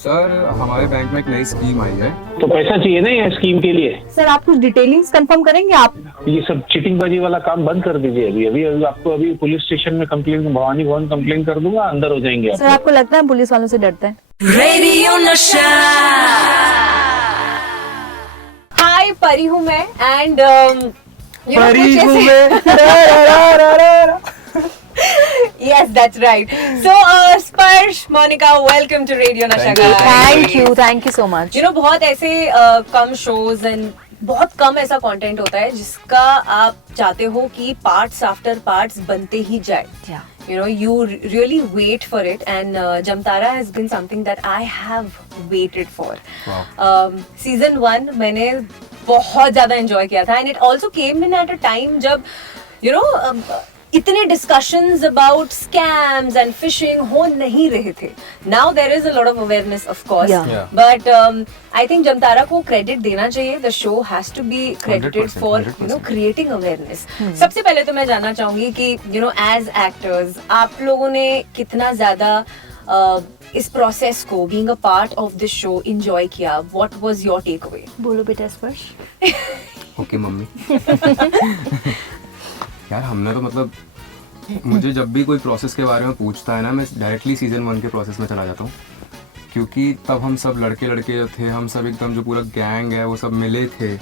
Sir हमारे bank में एक नई स्कीम आई है। तो पैसा चाहिए ना ये स्कीम के लिए। सर आप कुछ डिटेलिंग्स कंफर्म करेंगे आप? ये सब चीटिंगबाजी वाला काम बंद कर दीजिए। अभी आपको अभी पुलिस स्टेशन में कंप्लेन, भवानी भवन कंप्लेन कर दूंगा, अंदर हो जाएंगे सर आपको लगता है पुलिस वालों से डरते हैं? रेडियो नशा। हाय परी हूँ मैं एंड परी हूँ मैं। Yes, that's right. So, Sparsh, Monica, welcome to Radio Nasha. Thank you so much. You know, बहुत ऐसे कम shows and बहुत कम ऐसा कंटेंट होता है जिसका आप चाहते हो कि पार्ट्स आफ्टर पार्ट्स बनते ही जाए. Yeah. You know, you really wait for it, and Jamtara has been something that I have waited for. Wow. Season 1 मैंने बहुत ज्यादा enjoy किया था, and it also came in at a time जब you know इतने discussions about scams and phishing हो नहीं रहे थे. Now there is a lot of awareness of course, but I think Jamtara को क्रेडिट देना चाहिए. The show has to be credited for you know creating awareness. सबसे पहले तो मैं जानना चाहूंगी कि यू नो एज एक्टर्स आप लोगों ने कितना ज्यादा इस प्रोसेस को being a part of this show enjoy किया. What was your take away? बोलो बेटा स्पर्श. Okay mummy. यार हमने तो मतलब मुझे जब भी कोई प्रोसेस के बारे में पूछता है ना, मैं डायरेक्टली सीजन 1 के प्रोसेस में चला जाता हूँ, क्योंकि तब हम सब लड़के जो थे, हम सब एकदम जो पूरा गैंग है वो सब मिले थे,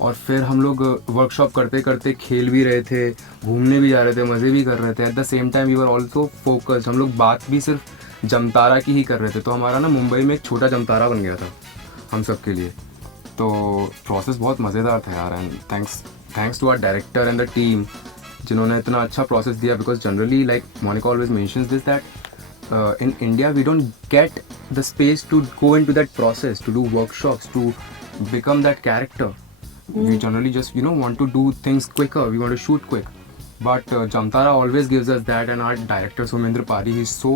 और फिर हम लोग वर्कशॉप करते करते खेल भी रहे थे, घूमने भी जा रहे थे, मज़े भी कर रहे थे. At the same time we were also focused. हम लोग बात भी सिर्फ जमतारा की ही कर रहे थे. तो हमारा ना मुंबई में एक छोटा जमतारा बन गया था हम सब के लिए. तो प्रोसेस बहुत मज़ेदार था यार. And thanks to our director and the team जिन्होंने इतना अच्छा प्रोसेस दिया. Because generally like Monika always mentions this that in India we don't get the space to go into that process, to do workshops, to become that character. We generally just want to do things quicker, we want to shoot quick, but Jamtara always gives us that. And our director Somendra Pari, he's so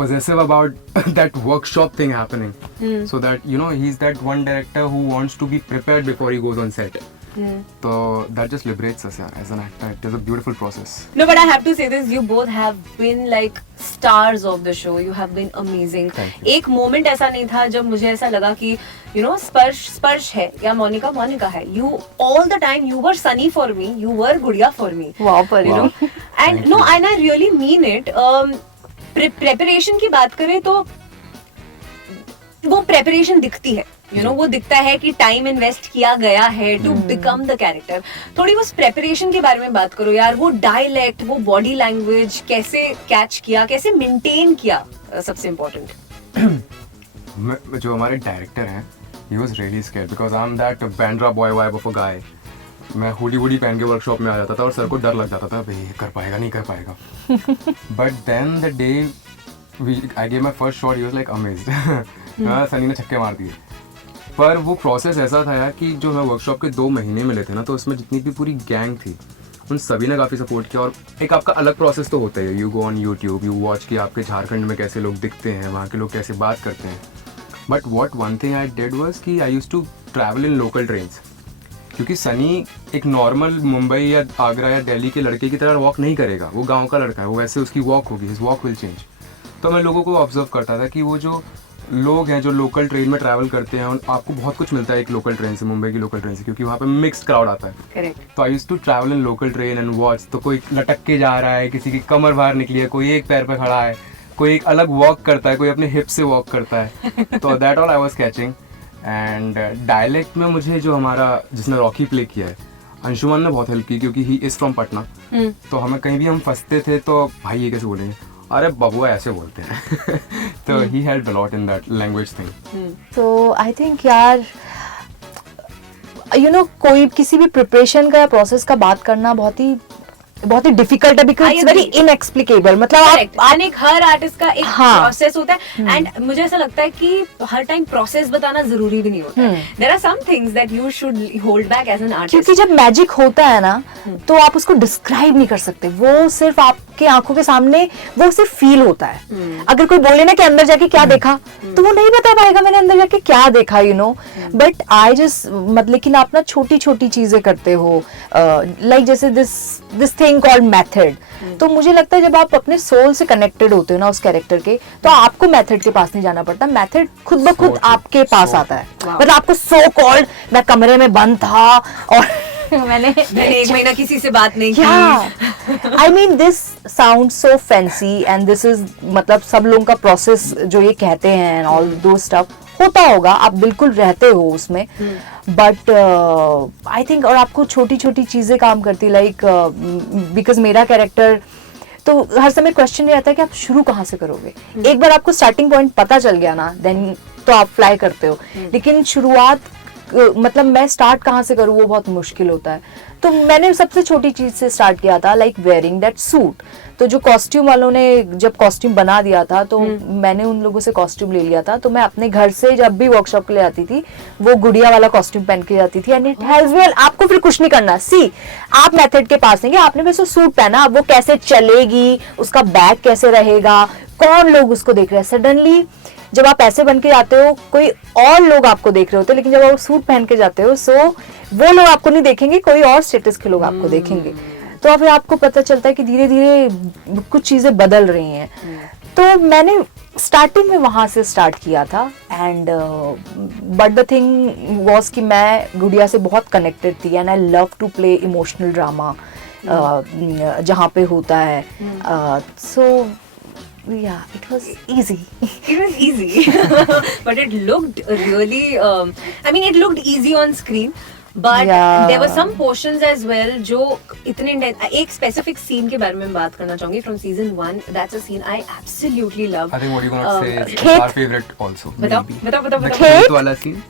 possessive about that workshop thing happening, so that he's that one director who wants to be prepared before he goes on set. So that just liberates us, yeah. As an actor, it is a beautiful process. No, but I have to say this, you both have been like stars of the show. You have been amazing. एक moment ऐसा नहीं था जब मुझे ऐसा लगा कि स्पर्श है या मोनिका है. You all the time you were Sunny for me, you were Gudiya for me. Wow, पर you know. And no, and I really mean it. Preparation की बात करें तो वो प्रेपरेशन दिखती है. वो दिखता है कि टाइम इन्वेस्ट किया गया है टू बिकम द कैरेक्टर. थोड़ी उस प्रेपरेशन के बारे में बात करो यार. वो डायलेक्ट, वो बॉडी लैंग्वेज कैसे कैच किया, कैसे मेंटेन किया, सबसे इम्पोर्टेंट. जो हमारे डायरेक्टर हैं, he was really scared because I'm that Bandra boy vibe of a guy. मैं हुडी पहन के वर्कशॉप में आ जाता था और सर को डर लग जाता था, भाई कर पाएगा नहीं कर पाएगा. But then the day I gave my first shot, he was like amazed. Sunny ने छक्के मार दिए. पर वो प्रोसेस ऐसा था यार कि जो मैं वर्कशॉप के 2 महीने मिले थे ना, तो उसमें जितनी भी पूरी गैंग थी उन सभी ने काफ़ी सपोर्ट किया. और एक आपका अलग प्रोसेस तो होता है. You go on YouTube, you watch कि आपके झारखंड में कैसे लोग दिखते हैं, वहाँ के लोग कैसे बात करते हैं. But what one thing I did was कि I used to travel in local trains, क्योंकि सनी एक नॉर्मल मुंबई या आगरा या दिल्ली के लड़के की तरह वॉक नहीं करेगा. वो गाँव का लड़का है, वो वैसे उसकी वॉक होगी, हिज वॉक विल चेंज. तो मैं लोगों को ऑब्जर्व करता था कि वो जो लोग हैं जो लोकल ट्रेन में ट्रैवल करते हैं, आपको बहुत कुछ मिलता है एक लोकल ट्रेन से, मुंबई की लोकल ट्रेन से, क्योंकि वहाँ पे मिक्स्ड क्राउड आता है. करेक्ट. तो I used to travel in local train and watch. तो कोई लटक के जा रहा है, किसी की कमर बाहर निकली है, कोई एक पैर पे खड़ा है, कोई एक अलग वॉक करता है, कोई अपने हिप से वॉक करता है. तो that all I was catching. And dialect में मुझे जो हमारा जिसने रॉकी प्ले किया है, अंशुमान ने बहुत हेल्प की, क्योंकि ही इज़ फ्रॉम पटना. तो हमें कहीं भी हम फंसते थे तो भाई ये कैसे बोलेंगे, अरे बबुआ ऐसे बोलते हैं. तो he helped a lot in that language thing. तो आई थिंक यार कोई किसी भी प्रिपरेशन का या प्रोसेस का बात करना बहुत ही डिफिकल्ट है, बिकॉज इट्स वेरी इनएक्सप्लिकेबल. मतलब आप हर आर्टिस्ट का एक प्रोसेस होता है. एंड मुझे ऐसा लगता है कि हर टाइम प्रोसेस बताना जरूरी भी नहीं होता. There are some things that you should hold back as an artist, क्योंकि जब मैजिक होता है ना तो आप उसको डिस्क्राइब नहीं कर सकते. वो सिर्फ आप आपके आंखों के सामने वो सिर्फ फील होता है। अगर कोई बोले ना कि अंदर जाके क्या देखा, तो वो नहीं बता पाएगा मैंने अंदर जाके क्या देखा, you know. But I just मतलब, लेकिन आप ना छोटी छोटी चीजें करते हो, लाइक जैसे दिस थिंग कॉल्ड मेथड। तो मुझे लगता है जब आप अपने सोल से कनेक्टेड होते हो ना उस कैरेक्टर के, तो आपको मेथड के पास नहीं जाना पड़ता, मेथड खुद ब खुद आपके पास आता है। मतलब आपको सो कॉल्ड, मैं कमरे में बंद था और मैंने 1 महीना किसी से बात नहीं की। I mean this sound so fancy and this is, मतलब सब लोगों का प्रोसेस जो ये कहते हैं ऑल दो स्टफ होता होगा, आप बिल्कुल रहते हो उसमें, बट आई थिंक, और आपको छोटी छोटी चीजें काम करती, लाइक बिकॉज मेरा कैरेक्टर तो हर समय क्वेश्चन ये रहता है कि आप शुरू कहाँ से करोगे। एक बार आपको स्टार्टिंग पॉइंट पता चल गया ना, देन तो आप फ्लाई करते हो, लेकिन शुरुआत मतलब मैं स्टार्ट कहाँ से करूँ वो बहुत मुश्किल होता है। तो मैंने सबसे छोटी चीज से स्टार्ट किया था, लाइक वेयरिंग दैट सूट। तो जो कॉस्ट्यूम वालों ने जब कॉस्ट्यूम बना दिया था, तो मैंने उन लोगों से कॉस्ट्यूम ले लिया था। तो मैं अपने घर से जब भी वर्कशॉप के लिए आती थी, वो गुड़िया वाला कॉस्ट्यूम पहन के जाती थी, एंड इट हैज वेल, आपको फिर कुछ नहीं करना। सी, आप मेथड के पास नहीं गए, आपने बस वो सूट पहना, अब वो कैसे चलेगी, उसका बैग कैसे रहेगा, कौन लोग उसको देख रहे हैं। सडनली जब आप ऐसे बन के जाते हो, कोई और लोग आपको देख रहे होते हैं, लेकिन जब आप सूट पहन के जाते हो, सो वो लोग आपको नहीं देखेंगे, कोई और स्टेटस के लोग आपको देखेंगे। तो फिर आपको पता चलता है कि धीरे धीरे कुछ चीजें बदल रही हैं। तो मैंने स्टार्टिंग में वहां से स्टार्ट किया था, and but the thing was कि मैं गुड़िया से बहुत कनेक्टेड थी, and I love to play emotional drama जहाँ पे होता है। सो yeah, it was easy. It was easy. But it looked really, I mean, it looked easy on screen. But Yeah. there were some portions as well जो इतने एक specific scene के बारे में बात करना चाहूंगी from season 1. That's a scene I absolutely love. I think what you're gonna say is खेत- our favorite also. बताओ maybe. बताओ बताओ The बताओ। खेत वाला scene,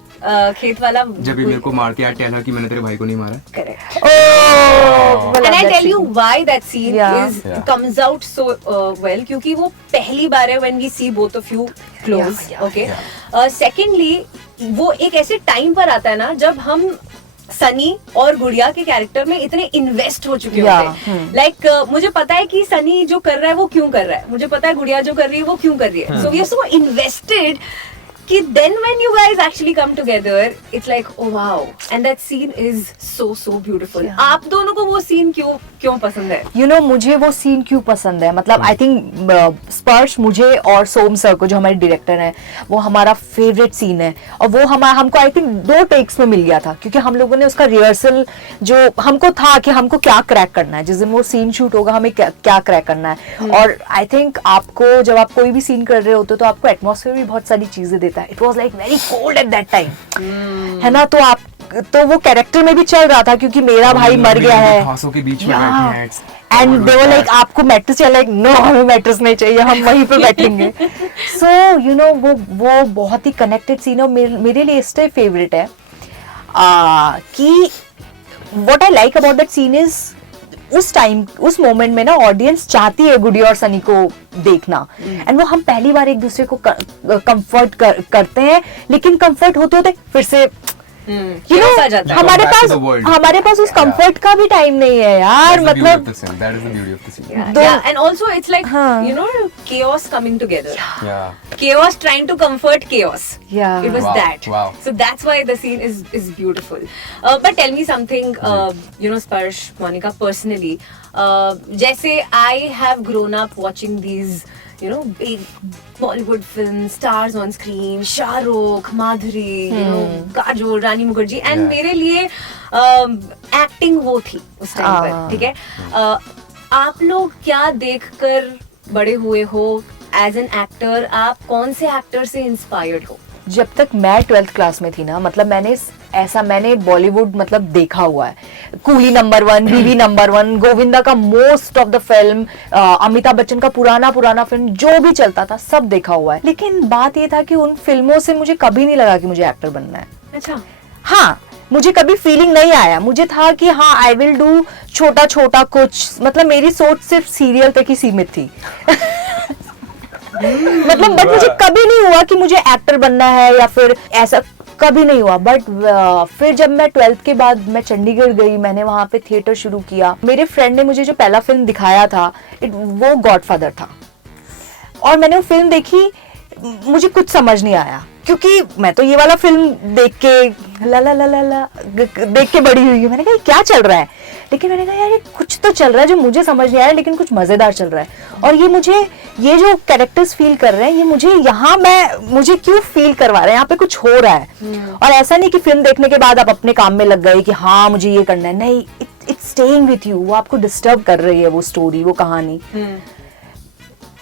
खेत वाला जब भी मेरे को मार के आया कि मैंने तेरे भाई को नहीं मारा। correct. Oh, And I tell you why that scene Yeah. is Yeah. comes out so well, क्योंकि वो पहली बार है when we see both of you close. Yeah, yeah. Okay. Secondly, वो एक ऐसे टाइम पर आता है ना जब हम सनी और गुड़िया के कैरेक्टर में इतने इन्वेस्ट हो चुके Yeah, होते हैं। लाइक मुझे पता है कि सनी जो कर रहा है वो क्यों कर रहा है, मुझे पता है गुड़िया जो कर रही है वो क्यों कर रही है। So we are so invested कि then when you guys actually come together, it's like oh wow, and that scene is so beautiful. Yeah. आप दोनों को वो सीन क्यों पसंद है? You know, मुझे वो सीन क्यों पसंद है, मतलब आई थिंक स्पर्श, मुझे और सोम सर को, जो हमारे डायरेक्टर हैं, वो हमारा फेवरेट सीन है। और वो हमको आई थिंक 2 टेक्स में मिल गया था, क्योंकि हम लोगों ने उसका रिहर्सल जो हमको था कि हमको क्या क्रैक करना है, जिस दिन वो सीन शूट होगा हमें क्या क्रैक करना है। और आई थिंक आपको जब आप कोई भी सीन कर रहे होते हो तो आपको एटमॉस्फेयर भी बहुत सारी चीजें देता है। It was like very cold at that time, है ना। तो वो कैरेक्टर में भी चल रहा था, क्योंकि मेरा भाई मर गया है, घासों के बीच में बैठे हैं, it's and all they were like like that. आपको मैट्रेस चाहिए, लाइक नो हमें मैट्रेस नहीं चाहिए, हम वहीं पे बैठेंगे। सो यू नो, वो बहुत ही कनेक्टेड सीन है, मेरे लिए इसलिए फेवरेट है कि what I like about that scene is उस टाइम, उस मोमेंट में ना ऑडियंस चाहती है गुड़िया और सनी को देखना, एंड वो हम पहली बार एक दूसरे को कंफर्ट करते हैं, लेकिन कंफर्ट होते होते फिर से you know, आ जाता है। हमारे Come back to pass the world. हमारे पास उस कंफर्ट का भी टाइम नहीं है यार, That's the beauty of मतलब the scene. That is the beauty of the scene. Yeah, and also it's like हाँ. you know, chaos coming together. Yeah. Chaos trying to comfort chaos. Yeah. It was Wow, that. wow. So that's why the scene is beautiful. But tell me something, you know, Sparsh, Monica, personally, जैसे I have grown up watching these, you know, big Bollywood films, stars on screen, Shahrukh, Madhuri, you know, Kajol, Rani Mukherjee, and Yeah. मेरे लिए acting वो थी उस time पर, ठीक है। आप लोग क्या देखकर बड़े हुए हो एज एन एक्टर? आप कौन से एक्टर से इंस्पायर्ड हो? जब तक मैं 12th क्लास में थी ना, मतलब मैंने बॉलीवुड मतलब देखा हुआ है, कूली नंबर 1, बीवी नंबर 1, गोविंदा का most of the film, Amitabh Bachchan का पुराना फिल्म जो भी चलता था सब देखा हुआ है। लेकिन बात ये था कि उन फिल्मों से मुझे कभी नहीं लगा कि मुझे एक्टर बनना है। अच्छा, हाँ, मुझे कभी फीलिंग नहीं आया, मुझे था कि हाँ आई विल डू छोटा कुछ, मतलब मेरी सोच सिर्फ सीरियल तक ही सीमित थी। मतलब बट मुझे कभी नहीं हुआ कि मुझे एक्टर बनना है या फिर ऐसा, कभी नहीं हुआ। बट फिर जब मैं 12th के बाद मैं चंडीगढ़ गई, मैंने वहाँ पे थिएटर शुरू किया। मेरे फ्रेंड ने मुझे जो पहला फिल्म दिखाया था वो गॉडफादर था, और मैंने वो फिल्म देखी, मुझे कुछ समझ नहीं आया क्योंकि मैं तो ये वाला फिल्म देख के ला ला ला ला ला देख के बड़ी हुई हूँ। मैंने कहा क्या चल रहा है, लेकिन मैंने कहा यार ये कुछ तो चल रहा है जो मुझे समझ नहीं आया, लेकिन कुछ मजेदार चल रहा है। और ये मुझे, ये जो कैरेक्टर्स फील कर रहे हैं, ये मुझे यहाँ मुझे क्यों फील करवा रहे हैं, यहाँ पे कुछ हो रहा है। और ऐसा नहीं कि फिल्म देखने के बाद आप अपने काम में लग गए कि हाँ मुझे ये करना है, नहीं, इट्स स्टेइंग विथ यू, वो आपको डिस्टर्ब कर रही है वो स्टोरी, वो कहानी।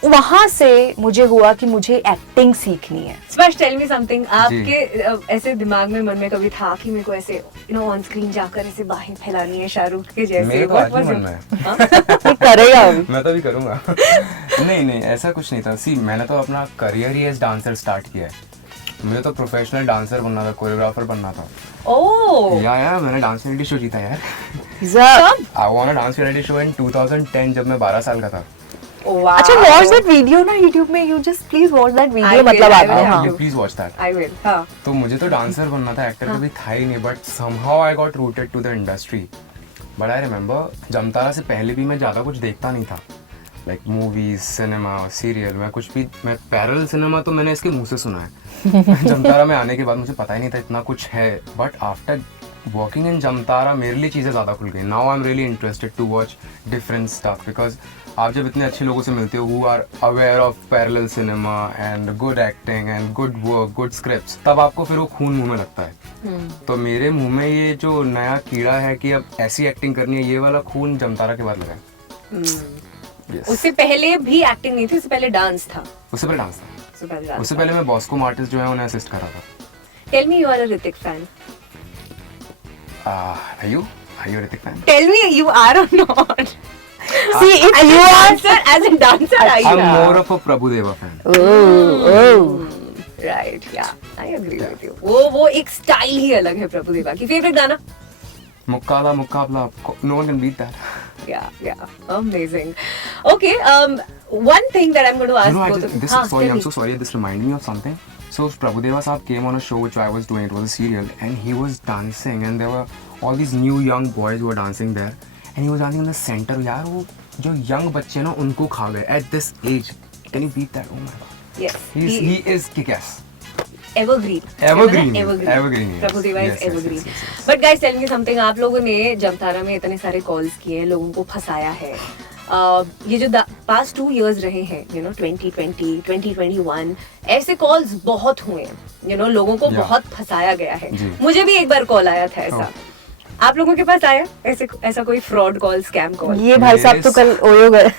वहां से मुझे हुआ कि मुझे एक्टिंग सीखनी है। स्पर्श, टेल मी समथिंग, आपके ऐसे दिमाग में, मन में कभी था कि मेरे को ऐसे ऑन स्क्रीन जाकर ऐसे बाहें फैलानी है शाहरुख के जैसे? मेरे तो आज भी मन में है। ये करेगा अभी। मैं तो भी करूंगा। नहीं ऐसा कुछ नहीं था। सी मैंने तो अपना करियर ही एज डांसर स्टार्ट किया है। मुझे तो प्रोफेशनल डांसर बनना था, कोरियोग्राफर बनना था। ओह या मैंने डांस रियलिटी शो जीता यार। I want a dance reality show in 2010 जब मैं 12 साल का था। wow. अच्छा, वॉच दैट वीडियो ना YouTube में, you just please watch that video, मतलब I आपने will. हाँ please watch that. I will. हाँ. तो मुझे तो डांसर बनना था, एक्टर कभी था ही नहीं, but somehow I got rooted to the industry. But I remember Jamtara से पहले भी मैं ज़्यादा कुछ देखता नहीं था, लाइक मूवीज, सिनेमा, सीरियल, मैं कुछ भी, मैं पैरेलल सिनेमा तो मैंने इसके मुंह से सुना है। जमतारा में आने के बाद मुझे पता ही नहीं था इतना कुछ है, but after working in Jamtara मेरे लिए चीज़ें ज़्यादा खुल गई। Now I am really interested to watch different stuff, because आप जब इतने अच्छे लोगों से मिलते हो who are aware of parallel cinema and good acting and good work, good scripts, तब आपको फिर वो खून मुंह में लगता है। तो मेरे मुंह में ये जो नया कीड़ा है कि अब ऐसी एक्टिंग करनी है, ये वाला खून जमतारा के बाद लगा है। Yes. उससे पहले भी एक्टिंग नहीं थी, उससे पहले डांस था। उससे पहले डांस था। उससे पहले मैं बॉस्को आर्टिस्ट जो है उन्हें असिस्ट कर रहा था। Tell me you are a Hrithik fan. Are you Hrithik fan? Tell me you are और not. See, if you are as a dancer, are you? I'm more of a Prabhudeva fan. Right, yeah, I agree with you. वो एक style ही अलग है प्रभुदेवा की। Favourite गाना? मुक्काबला मुक्काबला, no one can beat that. Yeah, amazing. Okay, one thing that I'm going to ask both of you. I'm so sorry. This reminded me of something. So Prabhudeva Saab came on a show which I was doing. It was a serial, and he was dancing, and there were all these new young boys who were dancing there, and he was dancing in the center. यार वो जो young बच्चे ना उनको खा गए at this age. Can you beat that? Oh my God. Yes. He is kick-ass. Evergreen. Evergreen. Yes. Prabhudewa is Yes. evergreen. But guys, tell me something. आप लोगों ने जमतारा में इतने सारे कॉल्स किए, लोगों को फंसाया है। ये जो पास्ट 2 years रहे हैं, 2020, 2021, ऐसे कॉल्स बहुत हुए हैं, लोगों को बहुत फंसाया गया है। मुझे भी एक बार कॉल आया था ऐसा। आप लोगों के पास आया ऐसा कोई फ्रॉड कॉल, स्कैम कॉल? ये भाई साहब तो कल ओयो गए।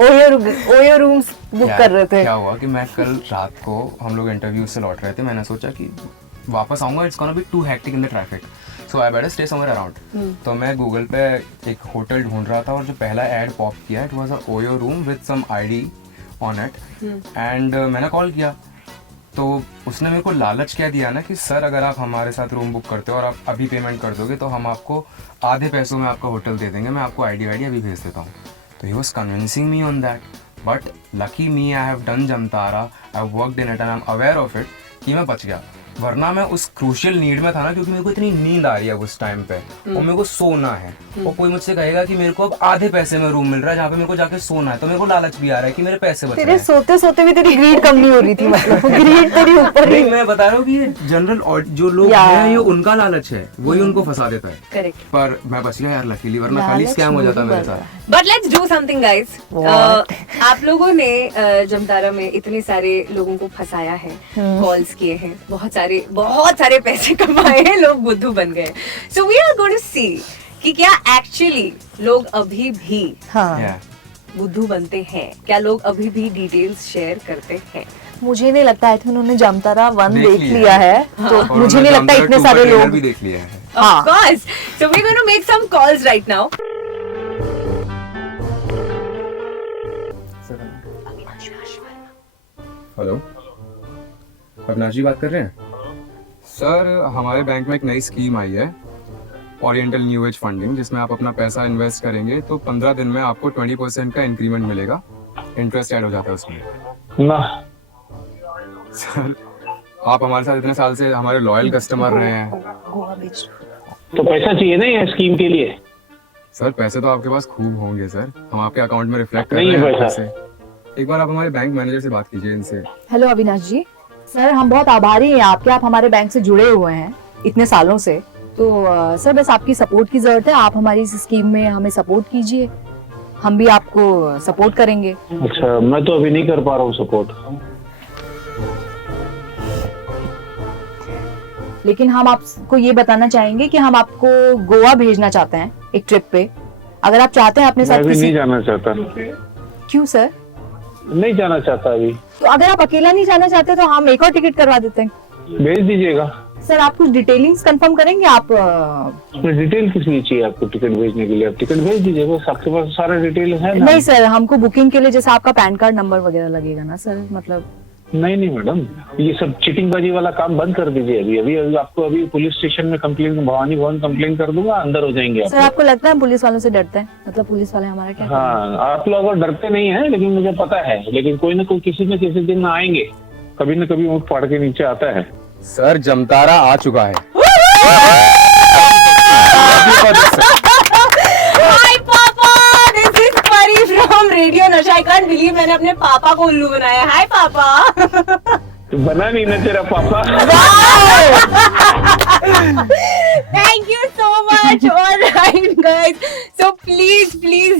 ओयो रूम्स बुक कर रहे थे। क्या हुआ कि मैं कल रात को, हम लोग इंटरव्यू से लौट रहे थे, मैंने सोचा कि वापस आऊंगा, it's gonna be too hectic in the traffic, so I better stay somewhere around. तो मैं गूगल पे एक होटल ढूंढ रहा था, और जो पहला एड पॉप किया, it was a OYO room with some ID on it, and मैंने कॉल किया। तो उसने मेरे को लालच क्या दिया ना कि सर अगर आप हमारे साथ रूम बुक करते हो और आप अभी पेमेंट कर दोगे तो हम आपको आधे पैसों में आपका होटल दे देंगे, मैं आपको आईडी अभी भेज देता हूँ। तो he was convincing me on that, but lucky me, I have done Jamtara, I have worked in it and I am aware of it कि मैं बच गया। वरना मैं उस क्रूशियल नीड में था ना, क्योंकि मेरे को इतनी नींद आ रही है उस टाइम पे और मेरे को सोना है, और कोई मुझसे कहेगा कि मेरे को अब आधे पैसे में रूम मिल रहा है जहाँ पे मेरे को जाके सोना है, तो मेरे को लालच भी आ रहा है कि मेरे पैसे बच रहे तेरे हैं। सोते सोते भी तेरी ग्रीड कम नहीं हो रही थी, मतलब ग्रीड तेरी ऊपर ही। नहीं, मैं बता रहा हूँ कि ये जनरल जो लोग हैं, ये उनका लालच है, वही उनको फंसा देता है। करेक्ट। पर मैं बच गया यार लकीली, वरना खाली स्कैम हो जाता मेरे साथ। But let's do something guys. आप लोगों ने जमतारा में इतने सारे लोगों को फंसाया है, कॉल्स किए हैं, बहुत सारे पैसे कमाए हैं, लोग बुद्धू बन गए। So we are going to see कि क्या एक्चुअली लोग अभी भी बुद्धू बनते हैं, क्या लोग अभी भी डिटेल्स शेयर करते हैं? मुझे नहीं लगता है, उन्होंने जमतारा 1 देख लिया है, तो मुझे नहीं लगता इतने सारे लोग भी देख लिया है। Of course. So we're going to make some calls right now. Hello, Avinash ji बात कर रहे हैं? सर, हमारे बैंक में एक नई स्कीम आई है, ओरिएंटल न्यू एज फंडिंग, जिसमें आप अपना पैसा इन्वेस्ट करेंगे तो 15 दिन में आपको 20% का इंक्रीमेंट मिलेगा इंटरेस्ट ऐड हो जाता है उसमें। ना सर आप हमारे साथ इतने साल से हमारे लॉयल कस्टमर रहे हैं। गोवा बीच। तो पैसा चाहिए ना ये स्कीम के लिए? सर पैसे तो आपके पास खूब होंगे सर, हम आपके अकाउंट में रिफ्लेक्ट कर नहीं रहे है हैं पैसा। पैसे। एक बार आप हमारे बैंक मैनेजर से बात कीजिए इनसे। हेलो अविनाश जी, सर हम बहुत आभारी हैं आपके, आप हमारे बैंक से जुड़े हुए हैं इतने सालों से। तो सर बस आपकी सपोर्ट की जरूरत है, आप हमारी इस स्कीम में हमें सपोर्ट कीजिए, हम भी आपको सपोर्ट करेंगे। अच्छा, मैं तो अभी नहीं कर पा रहा हूँ सपोर्ट। लेकिन हम आपको ये बताना चाहेंगे कि हम आपको गोवा भेजना चाहते हैं एक ट्रिप पे। अगर आप चाहते हैं अपने मैं साथ अभी किसी... नहीं जाना चाहता। क्यों सर? नहीं जाना चाहता अभी। तो अगर आप अकेला नहीं जाना चाहते तो हम एक और टिकट करवा देते हैं। भेज दीजिएगा। सर आप कुछ डिटेलिंग्स कंफर्म करेंगे आप? उसमें डिटेल किस लिए चाहिए आपको टिकट भेजने के लिए? आप टिकट भेज दीजिए, बस आपके पास सारा डिटेल है ना? नहीं सर, हमको बुकिंग के लिए जैसे आपका पैन कार्ड नंबर वगैरह लगेगा ना सर, मतलब। नहीं मैडम, ये सब चीटिंगबाजी वाला काम बंद कर दीजिए। अभी आपको अभी पुलिस स्टेशन में कंप्लेन, भवानी भवन कंप्लेन कर दूंगा, अंदर हो जाएंगे आप। सर आपको लगता है पुलिस वालों से डरते हैं? मतलब पुलिस वाले हमारा क्या करेंगे? हाँ, आप लोग डरते नहीं है, लेकिन मुझे पता है। लेकिन कोई ना कोई किसी न किसी दिन आएंगे, कभी न कभी ऊँट फाड़ के नीचे आता है। सर जमतारा आ चुका है। हाय पापा, दिस इज परी फ्रॉम रेडियो नशा। आई कांट बिलीव मैंने अपने पापा को उल्लू बनाया। हाय पापा। बना नहीं ना तेरा पापा। Thank you so much. All right, guys. So please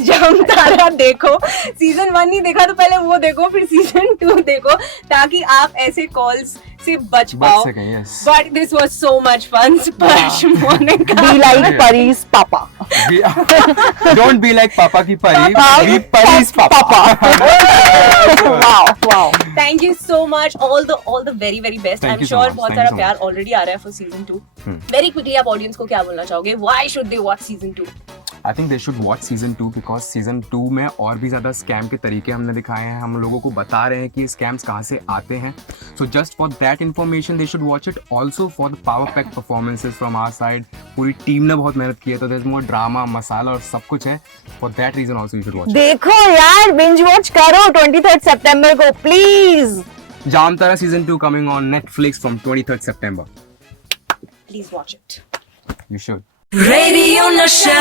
Jamtara देखो। सीजन 1 नहीं देखा तो पहले वो देखो, फिर सीजन 2 देखो, ताकि आप ऐसे कॉल्स से बच पाओ। सकें, yes. But this was so much fun. स्पर्श मोनिका। Be like Pari's पापा। Don't be like पापा की परी, be परी's पापा। Wow. Thank you so much. All the very best. Thank I'm you so sure much. बहुत Thank सारा you so प्यार already आ रहा है for season 2. Very quickly आप ऑडियंस को क्या बोलना चाहोगे? Why should they watch season 2? I think they should watch season 2 because season 2 में और भी ज़्यादा स्कैम के तरीके हमने दिखाए हैं, हम लोगों को बता रहे हैं कि स्कैम्स कहाँ से आते हैं. So just for that information they should watch it. Also for the power pack performances from our side. पूरी टीम ने बहुत मेहनत की है, तो there's more drama, मसाला और सब कुछ है. For that reason also you should watch it. देखो यार, binge watch करो 23rd September को please. Jamtara season 2 coming on Netflix from 23rd September. Please watch it. You should. Radio Nasha.